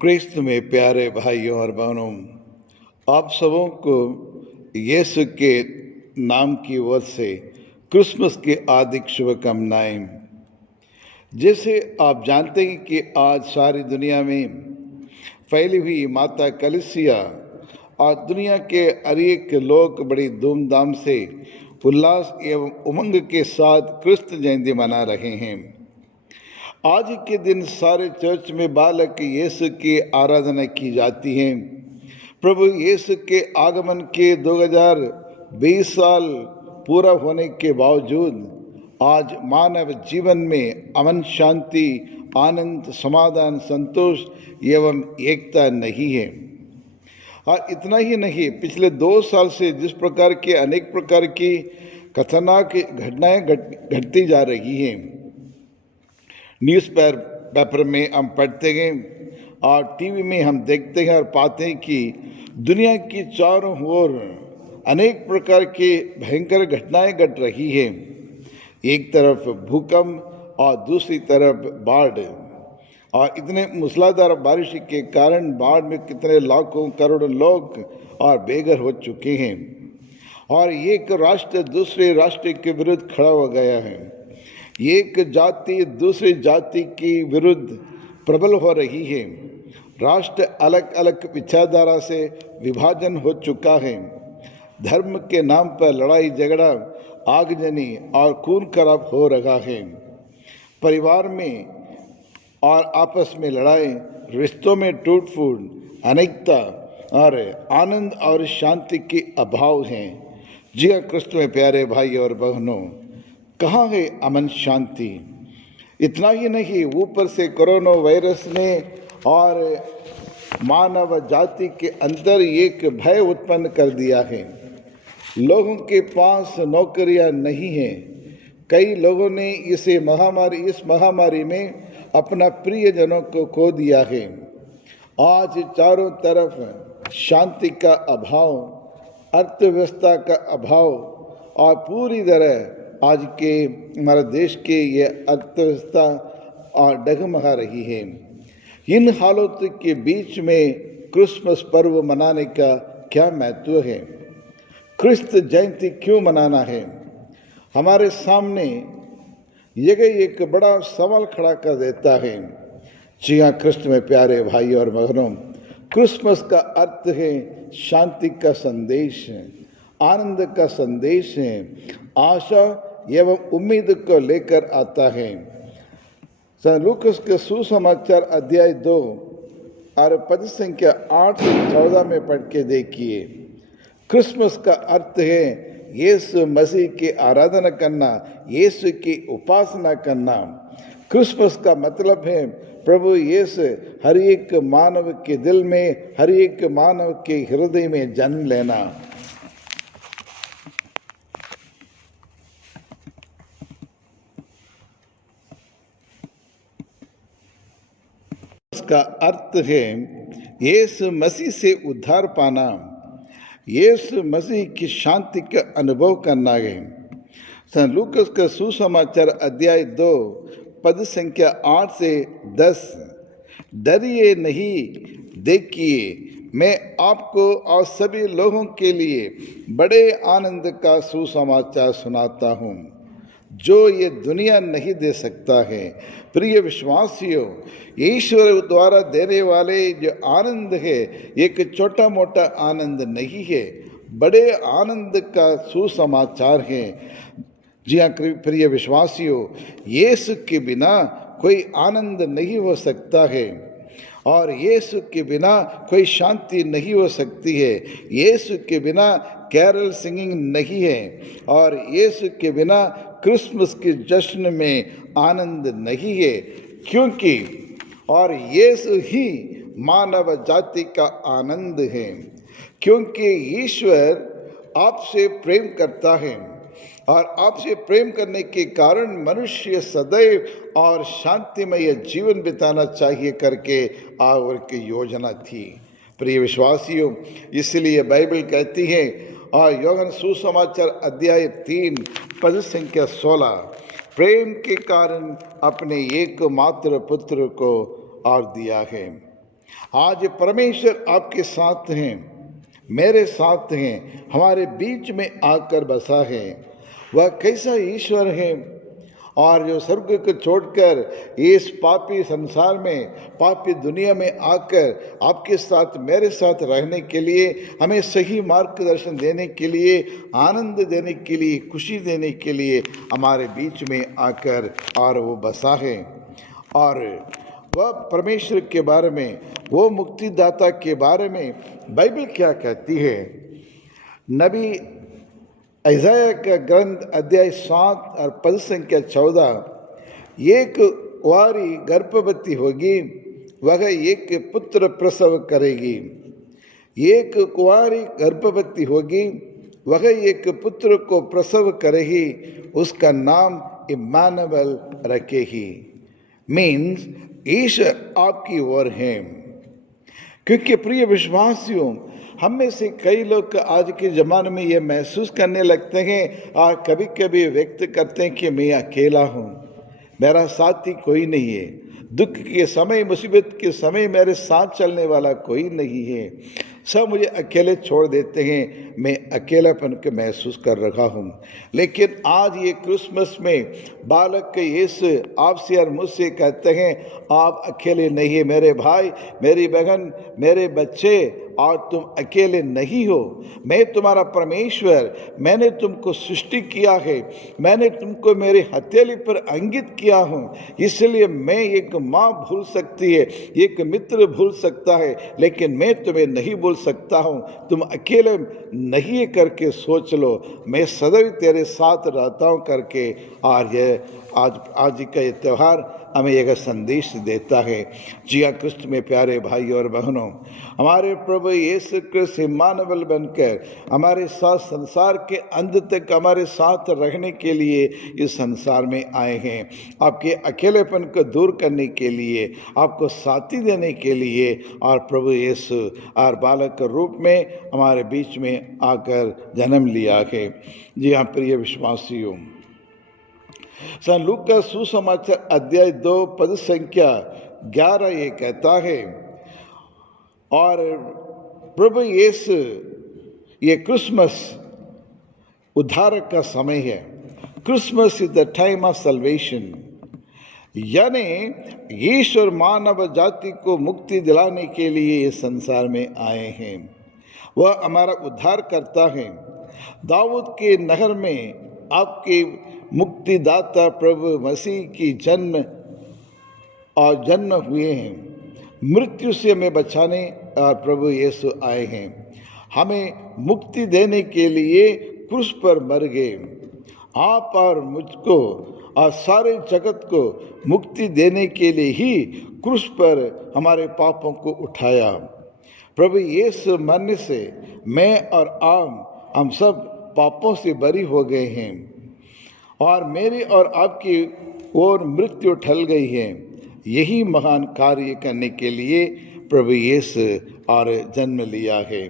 क्रिस्त में प्यारे भाइयों और बहनों, आप सबों को यीशु के नाम की ओर से क्रिसमस की हार्दिक शुभकामनाएं। जैसे आप जानते हैं कि आज सारी दुनिया में फैली हुई माता कलीसिया और दुनिया के हर एक लोग बड़ी धूमधाम से उल्लास एवं उमंग के साथ क्रिस्त जयंती मना रहे हैं। आज के दिन सारे चर्च में बालक यीशु की आराधना की जाती है। प्रभु यीशु के आगमन के 2020 साल पूरा होने के बावजूद आज मानव जीवन में अमन, शांति, आनंद, समाधान, संतोष एवं एकता नहीं है। और इतना ही नहीं, पिछले 2 साल से जिस प्रकार के अनेक प्रकार की खतरनाक घटनाएं घटती जा रही हैं, न्यूज़ पेपर में हम पढ़ते हैं और टीवी में हम देखते हैं और पाते हैं कि दुनिया की चारों ओर अनेक प्रकार की भयंकर घटनाएं घट रही हैं। एक तरफ भूकंप और दूसरी तरफ बाढ़, और इतने मूसलाधार बारिश के कारण बाढ़ में कितने लाखों करोड़ों लोग और बेघर हो चुके हैं। और एक राष्ट्र दूसरे राष्ट्र के विरुद्ध खड़ा हो गया है। एक जाति दूसरी जाति के विरुद्ध प्रबल हो रही है। राष्ट्र अलग अलग विचारधारा से विभाजन हो चुका है। धर्म के नाम पर लड़ाई झगड़ा, आगजनी और खून खराब हो रहा है। परिवार में और आपस में लड़ाई, रिश्तों में टूट फूट, अनेकता और आनंद और शांति के अभाव हैं। जी हाँ, क्रिस्त में प्यारे भाई और बहनों, कहाँ है अमन शांति? इतना ही नहीं, ऊपर से कोरोना वायरस ने और मानव जाति के अंदर एक भय उत्पन्न कर दिया है। लोगों के पास नौकरियां नहीं हैं। कई लोगों ने इस महामारी में अपना प्रियजनों को खो दिया है। आज चारों तरफ शांति का अभाव, अर्थव्यवस्था का अभाव और पूरी तरह आज के हमारे देश के ये अर्थव्यवस्था और डगमगा रही है। इन हालातों के बीच में क्रिसमस पर्व मनाने का क्या महत्व है? क्रिस्त जयंती क्यों मनाना है? हमारे सामने यह एक बड़ा सवाल खड़ा कर देता है। जी हाँ, क्रिस्त में प्यारे भाई और बहनों, क्रिसमस का अर्थ है शांति का संदेश है, आनंद का संदेश है, आशा एवं उम्मीद को लेकर आता है। संत लूकास के सुसमाचार अध्याय 2 और पद संख्या 8 से 14 में पढ़ के देखिए। क्रिसमस का अर्थ है यीशु मसीह की आराधना करना, यीशु की उपासना करना। क्रिसमस का मतलब है प्रभु यीशु हर एक मानव के दिल में, हर एक मानव के हृदय में जन्म लेना। का अर्थ है यीशु मसीह से उद्धार पाना, यीशु मसीह की शांति का अनुभव करना है। संत लूकास का सुसमाचार अध्याय 2 पद संख्या 8 से 10। डरिए नहीं, देखिए मैं आपको और सभी लोगों के लिए बड़े आनंद का सुसमाचार सुनाता हूँ, जो ये दुनिया नहीं दे सकता है। प्रिय विश्वासियों, ईश्वर द्वारा देने वाले जो आनंद है, एक छोटा मोटा आनंद नहीं है, बड़े आनंद का सुसमाचार है। जी हाँ प्रिय विश्वासियों, यीशु के बिना कोई आनंद नहीं हो सकता है और यीशु के बिना कोई शांति नहीं हो सकती है। यीशु के बिना कैरल सिंगिंग नहीं है और यीशु के बिना क्रिसमस के जश्न में आनंद नहीं है, क्योंकि और यीशु ही मानव जाति का आनंद है। क्योंकि ईश्वर आपसे प्रेम करता है और आपसे प्रेम करने के कारण मनुष्य सदैव और शांतिमय जीवन बिताना चाहिए करके और की योजना थी। प्रिय विश्वासियों, इसलिए बाइबल कहती है और यूहन्ना सुसमाचार अध्याय 3 पद संख्या 16, प्रेम के कारण अपने एकमात्र पुत्र को और दिया है। आज परमेश्वर आपके साथ हैं, मेरे साथ हैं, हमारे बीच में आकर बसा है। वह कैसा ईश्वर है, और जो स्वर्ग को छोड़कर इस पापी संसार में, पापी दुनिया में आकर आपके साथ, मेरे साथ रहने के लिए, हमें सही मार्गदर्शन देने के लिए, आनंद देने के लिए, खुशी देने के लिए हमारे बीच में आकर और वो बसा है। और वह परमेश्वर के बारे में, वो मुक्तिदाता के बारे में बाइबल क्या कहती है? नबी यशायाह का ग्रंथ अध्याय 7 और पद संख्या 14, एक कुंवारी गर्भवती होगी, वह एक पुत्र प्रसव करेगी। एक कुंवारी गर्भवती होगी, वह एक पुत्र को प्रसव करेगी, उसका नाम इम्मानुएल रखेगी। मीन्स ईश्वर आपकी ओर है। क्योंकि प्रिय विश्वासियों, हम में से कई लोग आज के ज़माने में ये महसूस करने लगते हैं और कभी कभी व्यक्त करते हैं कि मैं अकेला हूँ, मेरा साथी कोई नहीं है, दुख के समय, मुसीबत के समय मेरे साथ चलने वाला कोई नहीं है, सब मुझे अकेले छोड़ देते हैं, मैं अकेलापन को महसूस कर रहा हूँ। लेकिन आज ये क्रिसमस में बालक यीशु आपसे और मुझसे कहते हैं, आप अकेले नहीं है मेरे भाई, मेरी बहन, मेरे बच्चे, और तुम अकेले नहीं हो। मैं तुम्हारा परमेश्वर, मैंने तुमको सृष्टि किया है, मैंने तुमको मेरे हथेली पर अंकित किया हूँ। इसलिए मैं, एक माँ भूल सकती है, एक मित्र भूल सकता है, लेकिन मैं तुम्हें नहीं भूल सकता हूँ। तुम अकेले नहीं करके सोच लो, मैं सदैव तेरे साथ रहता हूँ करके। और यह आज का ये त्यौहार हमें एक संदेश देता है। जी हाँ, कृष्ण में प्यारे भाई और बहनों, हमारे प्रभु यीशु कृष्ण इम्मानुएल बनकर हमारे साथ संसार के अंत तक हमारे साथ रहने के लिए इस संसार में आए हैं। आपके अकेलेपन को दूर करने के लिए, आपको साथी देने के लिए, और प्रभु यीशु और बालक के रूप में हमारे बीच में आकर जन्म लिया है। जी हाँ प्रिय विश्वासियों, सन लूका सुसमाचार अध्याय 2 पद संख्या 11 ये कहता है, और प्रभु यीशु, ये क्रिसमस उद्धार का समय है। Christmas is the time of salvation, यानी ईश्वर मानव जाति को मुक्ति दिलाने के लिए इस संसार में आए हैं। वह हमारा उद्धार करता है। दाऊद के नगर में आपके मुक्तिदाता प्रभु मसीह की जन्म हुए हैं। मृत्यु से हमें बचाने और प्रभु यीशु आए हैं, हमें मुक्ति देने के लिए क्रूस पर मर गए। आप और मुझको और सारे जगत को मुक्ति देने के लिए ही क्रूस पर हमारे पापों को उठाया। प्रभु यीशु मरने से मैं और आप, हम सब पापों से बरी हो गए हैं, और मेरी और आपकी ओर मृत्यु टल गई है। यही महान कार्य करने के लिए प्रभु यीशु और जन्म लिया है।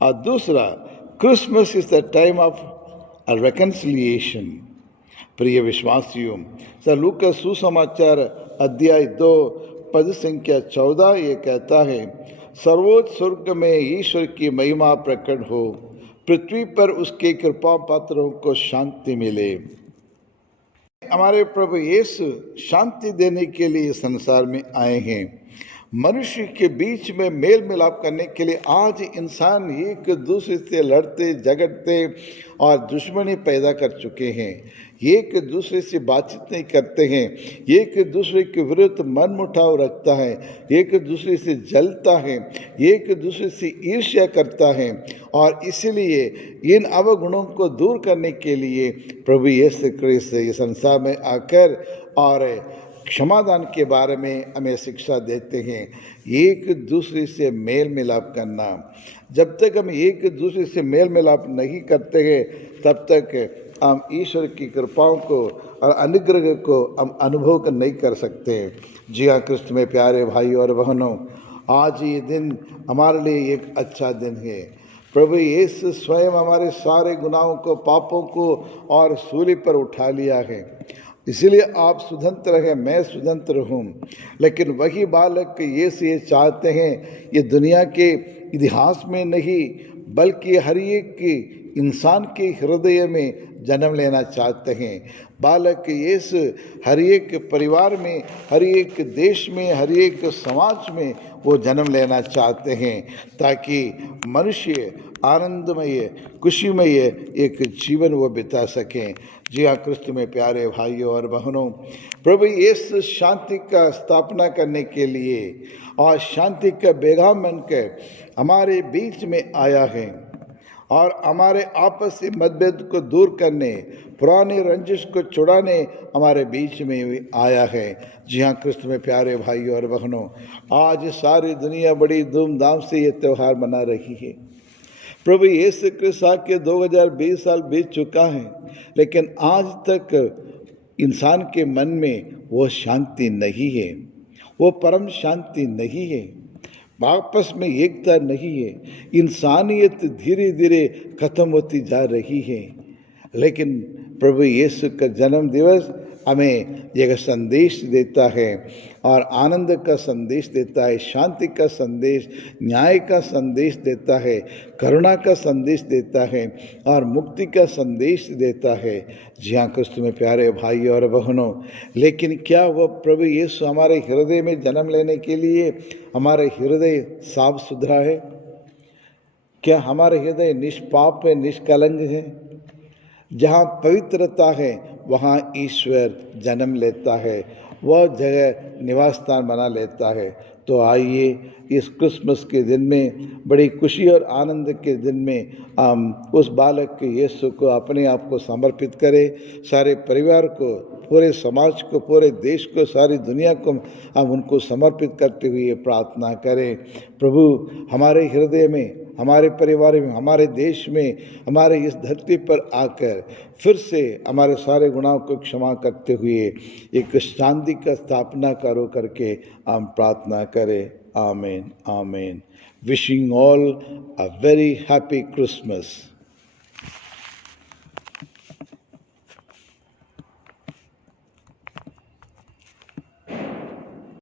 और दूसरा, Christmas is the time of reconciliation. प्रिय विश्वासियों, सर लूका सुसमाचार अध्याय 2 पद संख्या 14 ये कहता है, सर्वोच्च स्वर्ग में ईश्वर की महिमा प्रकट हो, पृथ्वी पर उसके कृपा पात्रों को शांति मिले। हमारे प्रभु यीशु शांति देने के लिए संसार में आए हैं, मनुष्य के बीच में मेल मिलाप करने के लिए। आज इंसान एक दूसरे से लड़ते झगड़ते और दुश्मनी पैदा कर चुके हैं, एक दूसरे से बातचीत नहीं करते हैं, एक दूसरे के विरुद्ध मनमुटाव रखता है, एक दूसरे से जलता है, एक दूसरे से ईर्ष्या करता है। और इसलिए इन अवगुणों को दूर करने के लिए प्रभु यीशु क्रिस्त इस संसार में आकर और क्षमादान के बारे में हमें शिक्षा देते हैं। एक दूसरे से मेल मिलाप करना, जब तक हम एक दूसरे से मेल मिलाप नहीं करते हैं, तब तक हम ईश्वर की कृपाओं को और अनुग्रह को हम अनुभव नहीं कर सकते। जी हाँ, कृष्ण में प्यारे भाई और बहनों, आज ये दिन हमारे लिए एक अच्छा दिन है। प्रभु यीशु स्वयं हमारे सारे गुनाहों को, पापों को और सूली पर उठा लिया है। इसलिए आप स्वतंत्र हैं, मैं स्वतंत्र हूँ। लेकिन वही बालक ये चाहते हैं, ये दुनिया के इतिहास में नहीं बल्कि हर एक इंसान के हृदय में जन्म लेना चाहते हैं। बालक यीशु हर एक परिवार में, हर एक देश में, हर एक समाज में वो जन्म लेना चाहते हैं, ताकि मनुष्य आनंदमय, खुशीमय एक जीवन वो बिता सकें। जी हाँ, क्रिस्त में प्यारे भाइयों और बहनों, प्रभु यीशु शांति का स्थापना करने के लिए और शांति का पैगाम बनकर हमारे बीच में आया है और हमारे आपसी मतभेद को दूर करने, पुरानी रंजिश को छुड़ाने हमारे बीच में आया है। जी हाँ, क्रिस्त में प्यारे भाइयों और बहनों, आज सारी दुनिया बड़ी धूमधाम से ये त्यौहार मना रही है। प्रभु यीशु क्रिस्त आके 2020 साल बीत चुका है, लेकिन आज तक इंसान के मन में वो शांति नहीं है, वो परम शांति नहीं है, आपस में एकता नहीं है। इंसानियत धीरे धीरे खत्म होती जा रही है। लेकिन प्रभु यीशु का जन्म दिवस हमें यह संदेश देता है और आनंद का संदेश देता है, शांति का संदेश, न्याय का संदेश देता है, करुणा का संदेश देता है और मुक्ति का संदेश देता है। जी हाँ, क्रिस्त में प्यारे भाई और बहनों, लेकिन क्या वह प्रभु यीशु हमारे हृदय में जन्म लेने के लिए हमारे हृदय साफ सुथरा है? क्या हमारे हृदय निष्पाप है, निष्कलंक है? जहाँ पवित्रता है वहाँ ईश्वर जन्म लेता है, वह जगह निवास स्थान बना लेता है। तो आइए इस क्रिसमस के दिन में, बड़ी खुशी और आनंद के दिन में, हम उस बालक के यीशु को अपने आप को समर्पित करें। सारे परिवार को, पूरे समाज को, पूरे देश को, सारी दुनिया को हम उनको समर्पित करते हुए प्रार्थना करें। प्रभु हमारे हृदय में, हमारे परिवार में, हमारे देश में, हमारे इस धरती पर आकर फिर से हमारे सारे गुनाहों को क्षमा करते हुए एक शांति का स्थापना करो करके हम प्रार्थना करें। आमीन, आमीन। Wishing all a very happy Christmas.